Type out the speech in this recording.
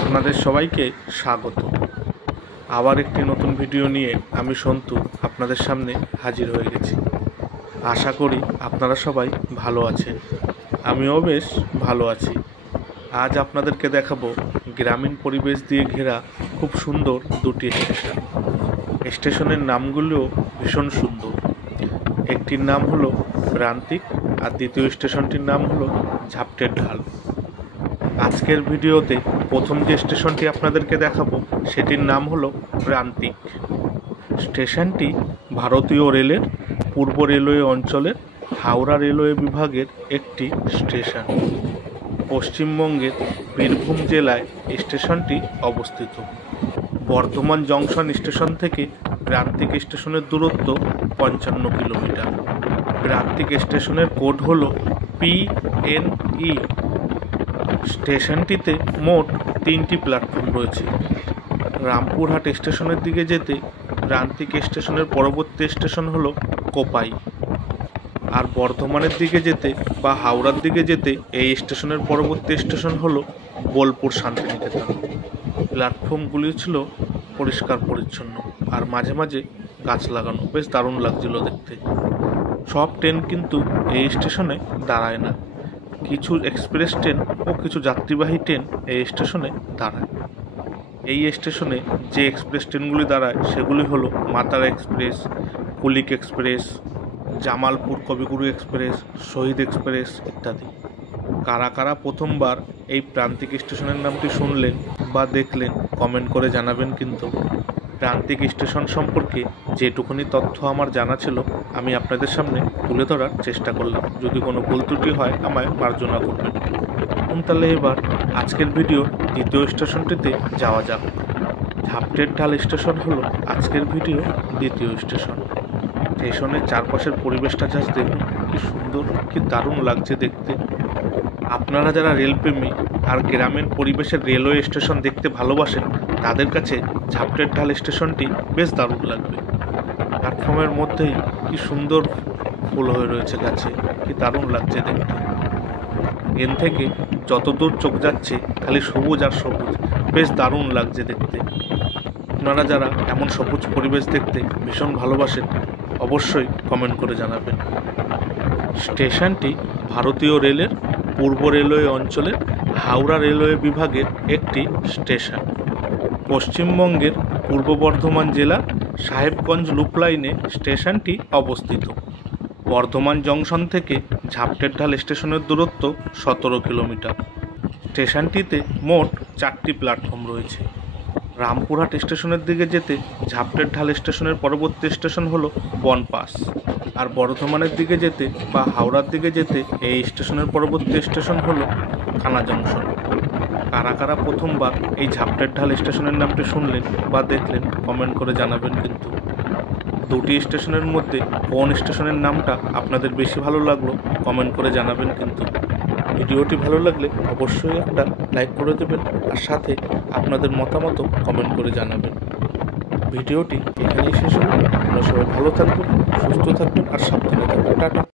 আপনাদের সবাইকে স্বাগত। আবার একটি নতুন ভিডিও নিয়ে আমি সন্তু আপনাদের সামনে হাজির হয়ে গেছি। আশা করি আপনারা সবাই ভালো আছেন, আমিও বেশ ভালো আছি। আজ আপনাদেরকে দেখাবো গ্রামীণ পরিবেশ দিয়ে ঘেরা খুব সুন্দর দুটি স্টেশন। স্টেশনের নামগুলোও ভীষণ সুন্দর। একটির নাম হলো প্রান্তিক আর দ্বিতীয় স্টেশনটির নাম হলো ঝাপটের ঢাল। আজকের ভিডিওতে প্রথম যে স্টেশনটি আপনাদেরকে দেখাবো সেটির নাম হলো প্রান্তিক। স্টেশনটি ভারতীয় রেলের পূর্ব রেলওয়ে অঞ্চলের হাওড়া রেলওয়ে বিভাগের একটি স্টেশন। পশ্চিমবঙ্গের বীরভূম জেলায় স্টেশনটি অবস্থিত। বর্ধমান জংশন স্টেশন থেকে প্রান্তিক স্টেশনের দূরত্ব 55 কিলোমিটার। প্রান্তিক স্টেশনের কোড হলো PNE। স্টেশনটিতে মোট 3টি প্ল্যাটফর্ম রয়েছে। রামপুরহাট স্টেশনের দিকে যেতে প্রান্তিক স্টেশনের পরবর্তী স্টেশন হলো কোপাই, আর বর্ধমানের দিকে যেতে বা হাওড়ার দিকে যেতে এই স্টেশনের পরবর্তী স্টেশন হলো বোলপুর শান্তিনিকেতন। প্ল্যাটফর্মগুলি ছিল পরিষ্কার পরিচ্ছন্ন আর মাঝে মাঝে গাছ লাগানো, বেশ দারুণ লাগছিল দেখতে। সব ট্রেন কিন্তু এই স্টেশনে দাঁড়ায় না, কিছু এক্সপ্রেস ট্রেন ও কিছু যাত্রীবাহী ট্রেন এই স্টেশনে দাঁড়ায়। এই স্টেশনে যে এক্সপ্রেস ট্রেনগুলি দাঁড়ায় সেগুলি হলো মাতারা এক্সপ্রেস, কুলিক এক্সপ্রেস, জামালপুর কবিগুরু এক্সপ্রেস, শহীদ এক্সপ্রেস ইত্যাদি। কারা কারা প্রথমবার এই প্রান্তিক স্টেশনের নামটি শুনলেন বা দেখলেন কমেন্ট করে জানাবেন। কিন্তু প্রান্তিক স্টেশন সম্পর্কে যেটুকুনি তথ্য আমার জানা ছিল আমি আপনাদের সামনে তুলে ধরার চেষ্টা করলাম। যদি কোনো ভুল ত্রুটি হয় আমায় মার্জনা করবেন। তাহলে এবার আজকের ভিডিও দ্বিতীয় স্টেশনটিতে যাওয়া যাক। ঝাপটের ঢাল স্টেশন হলো আজকের ভিডিও দ্বিতীয় স্টেশন। স্টেশনের চারপাশের পরিবেশটা জাস্ট দেখুন, কি সুন্দর, কি দারুণ লাগছে দেখতে। আপনারা যারা রেলপ্রেমী আর গ্রামের পরিবেশের রেলওয়ে স্টেশন দেখতে ভালোবাসেন তাদের কাছে ঝাপটের ঢাল স্টেশনটি বেশ দারুণ লাগবে। প্ল্যাটফর্মের মধ্যেই কি সুন্দর ফুল হয়ে রয়েছে গাছে, কি দারুণ লাগছে দেখতে। এন থেকে যতদূর চোখ যাচ্ছে খালি সবুজ আর সবুজ, বেশ দারুণ লাগছে দেখতে। আপনারা যারা এমন সবুজ পরিবেশ দেখতে ভীষণ ভালোবাসেন অবশ্যই কমেন্ট করে জানাবেন। স্টেশনটি ভারতীয় রেলের পূর্ব রেলওয়ে অঞ্চলের হাওড়া রেলওয়ে বিভাগের একটি স্টেশন। পশ্চিমবঙ্গের পূর্ব বর্ধমান জেলার সাহেবগঞ্জ লুপ লাইনে স্টেশনটি অবস্থিত। বর্ধমান জংশন থেকে ঝাপটের ঢাল স্টেশনের দূরত্ব 17 কিলোমিটার। স্টেশনটিতে মোট 4টি প্ল্যাটফর্ম রয়েছে। রামপুরহাট স্টেশনের দিকে যেতে ঝাপটের ঢাল স্টেশনের পরবর্তী স্টেশন হলো বনপাস, আর বর্ধমানের দিকে যেতে বা হাওড়ার দিকে যেতে এই স্টেশনের পরবর্তী স্টেশন হলো থানা জংশন। কারা কারা প্রথমবার এই ঝাপটের ঢাল স্টেশনের নামটি শুনলেন বা দেখলেন কমেন্ট করে জানাবেন। কিন্তু দুটি স্টেশনের মধ্যে কোন স্টেশনের নামটা আপনাদের বেশি ভালো লাগলো কমেন্ট করে জানাবেন। কিন্তু ভিডিওটি ভালো লাগলে অবশ্যই একটা লাইক করে দেবেন আর সাথে আপনাদের মতামত কমেন্ট করে জানাবেন। ভিডিওটি এখানেই শেষ হলো। আপনারা সবাই ভালো থাকবেন, সুস্থ থাকবেন আর সাবধানে থাকবেন। টাটা।